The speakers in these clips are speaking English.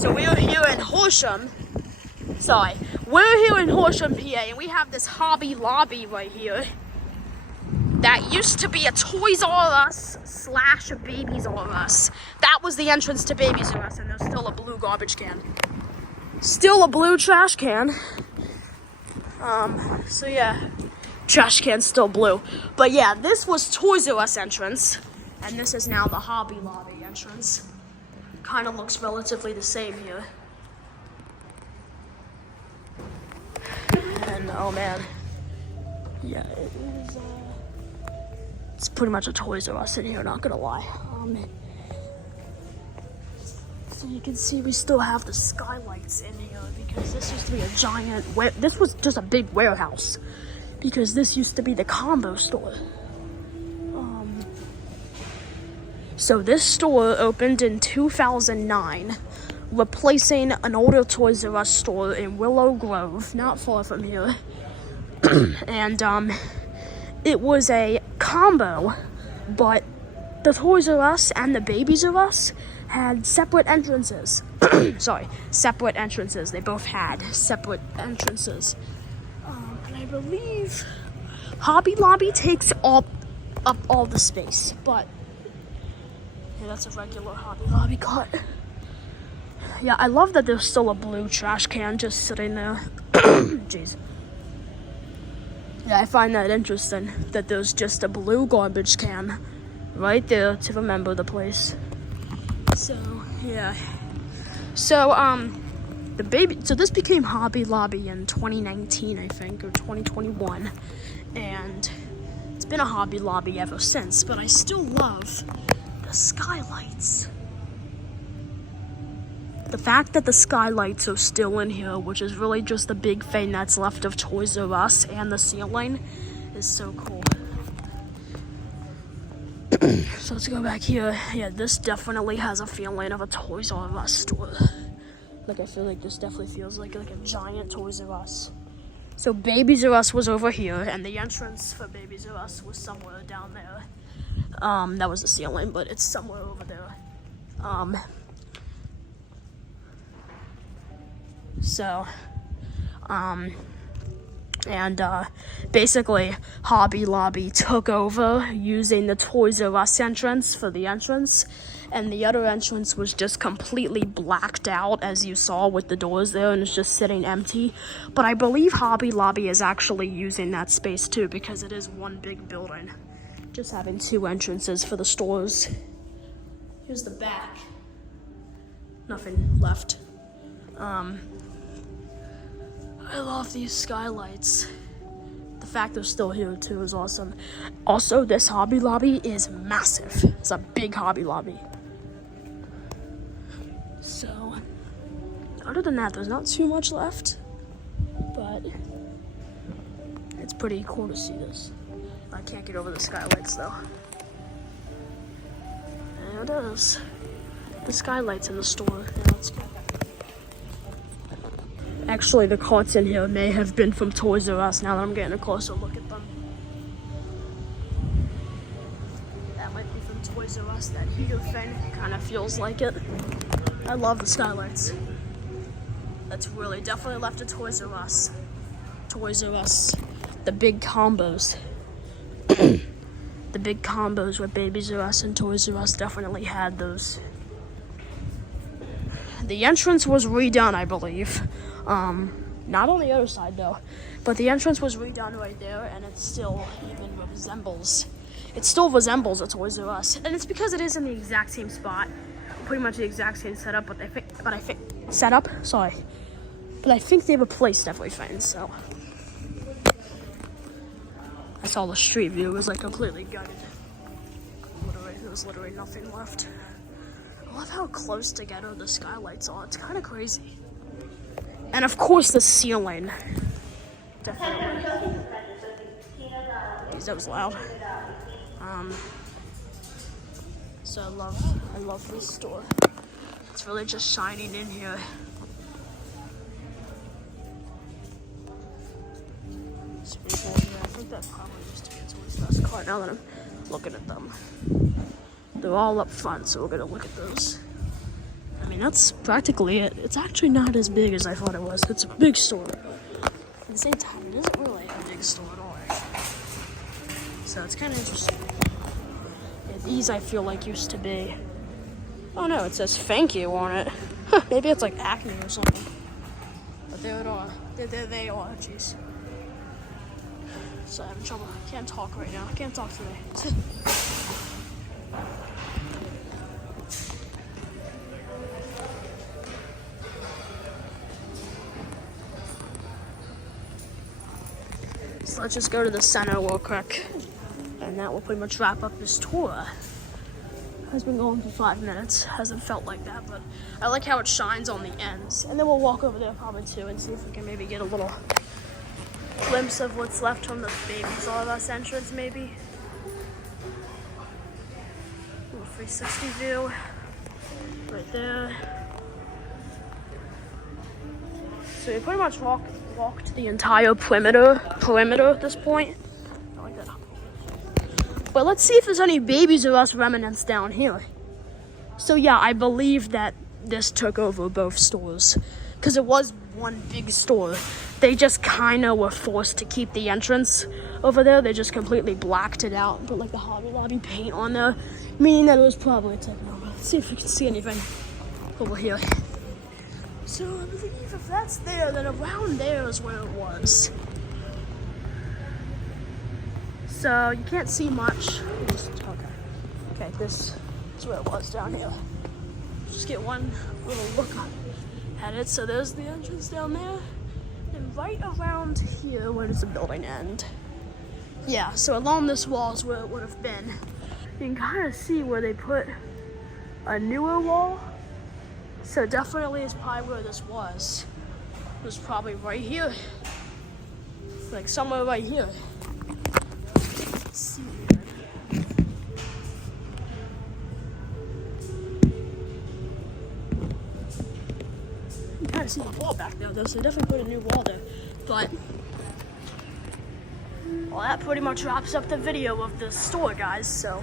So we're here in Horsham. We're here in Horsham, PA, and we have this Hobby Lobby right here that used to be a Toys R Us / Babies R Us. That was the entrance to Babies R Us, and there's still a blue garbage can. Still a blue trash can. So yeah, trash can's still blue. But yeah, this was Toys R Us entrance, and this is now the Hobby Lobby entrance. Kind of looks relatively the same here. And oh man, yeah, it is. It's pretty much a Toys R Us in here. Not gonna lie. So you can see we still have the skylights in here because this used to be a giant. This was just a big warehouse because this used to be the combo store. So this store opened in 2009, replacing an older Toys R Us store in Willow Grove, not far from here. And it was a combo, but the Toys R Us and the Babies R Us had separate entrances. Separate entrances. They both had separate entrances. And I believe Hobby Lobby takes up all the space, but yeah, that's a regular Hobby Lobby cart. Yeah, I love that there's still a blue trash can just sitting there. Jeez. Yeah, I find that interesting that there's just a blue garbage can right there to remember the place. So, yeah. So, so this became Hobby Lobby in 2019, I think, or 2021. And it's been a Hobby Lobby ever since, but I still love the skylights. The fact that the skylights are still in here, which is really just the big thing that's left of Toys R Us and the ceiling, is so cool. So let's go back here. Yeah, this definitely has a feeling of a Toys R Us store. Like, I feel like this definitely feels like a giant Toys R Us. So Babies R Us was over here, and the entrance for Babies R Us was somewhere down there. That was the ceiling, but it's somewhere over there. Basically, Hobby Lobby took over using the Toys R Us entrance for the entrance, and the other entrance was just completely blacked out, as you saw with the doors there, and it's just sitting empty. But I believe Hobby Lobby is actually using that space too, because it is one big building, just having two entrances for the stores. Here's the back. Nothing left. I love these skylights. The fact they're still here too is awesome. Also, this Hobby Lobby is massive. It's a big Hobby Lobby. So, other than that, there's not too much left, but it's pretty cool to see this. I can't get over the skylights though. There it is. The skylights in the store. Yeah, let's go. Actually, the carts in here may have been from Toys R Us now that I'm getting a closer look at them. That might be from Toys R Us, that heater thing. Kind of feels like it. I love the skylights. That's really definitely left a Toys R Us. Toys R Us. The big combos. The big combos with Babies R Us and Toys R Us definitely had those. The entrance was redone, I believe. Not on the other side though, but the entrance was redone right there, and it still resembles a Toys R Us, and it's because it is in the exact same spot, pretty much the exact same setup. But I think they replaced everything. So I saw the street view; it was like completely gutted. There was literally nothing left. I love how close together the skylights are. It's kind of crazy. And of course the ceiling. Definitely. Jeez, that was loud. So I love this store. It's really just shining in here. It's pretty cool. Yeah, I think that probably used to be a Toys R Us car now that I'm looking at them. They're all up front, so we're gonna look at those. I mean, that's practically it. It's actually not as big as I thought it was. It's a big store. At the same time, it isn't really a big store at all, actually. So it's kind of interesting. Yeah, these, I feel like, used to be... Oh no, it says thank you on it. Huh, maybe it's like Acme or something. But there it are. There they are, jeez. So I'm having trouble. I can't talk right now. I can't talk today. So let's just go to the center real quick. And that will pretty much wrap up this tour. Has been going for 5 minutes. Hasn't felt like that, but I like how it shines on the ends. And then we'll walk over there probably too and see if we can maybe get a little glimpse of what's left from the Babies R Us entrance, maybe. A little 360 view right there. So we pretty much walked the entire perimeter at this point. I like that. But let's see if there's any Babies R Us remnants down here. So yeah, I believe that this took over both stores. Because it was one big store. They just kind of were forced to keep the entrance over there. They just completely blacked it out and put like the Hobby Lobby paint on there. Meaning that it was probably taken over. Let's see if we can see anything over here. So I believe if that's there, then around there is where it was. So you can't see much. Okay, this is where it was down here. Just get one little look at it. So there's the entrance down there. And right around here, where does the building end? Yeah, so along this wall is where it would have been. You can kind of see where they put a newer wall. So definitely is probably where this was. It was probably right here. Like somewhere right here. Let's see. You can kind of see the wall back there though, so they definitely put a new wall there. But well, that pretty much wraps up the video of the store, guys. So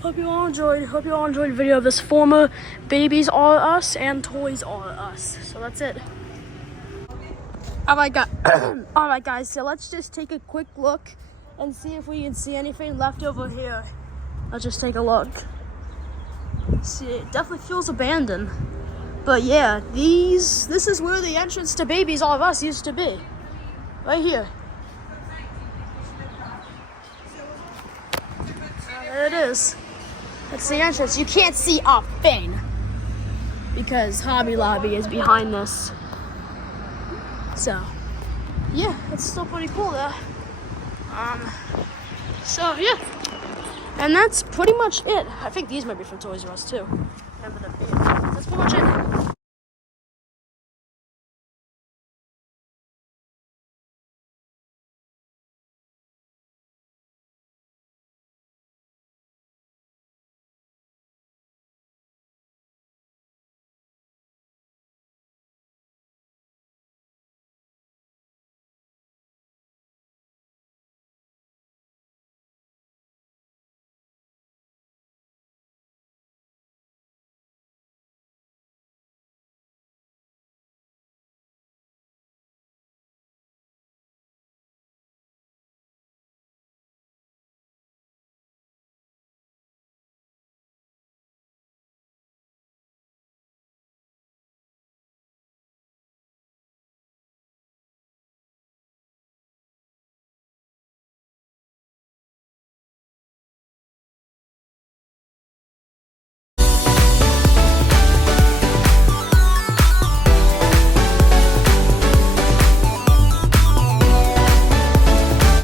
hope you all enjoyed the video of this former Babies R Us and Toys R Us. So that's it. Alright guys, so let's just take a quick look and see if we can see anything left over here. Let's just take a look. See, it definitely feels abandoned. But yeah, this is where the entrance to Babies R Us used to be. Right here. There it is. That's the entrance. You can't see a thing because Hobby Lobby is behind this. So, yeah, it's still pretty cool though. So yeah, and that's pretty much it. I think these might be from Toys R Us too. Remember the beard. That's pretty much it.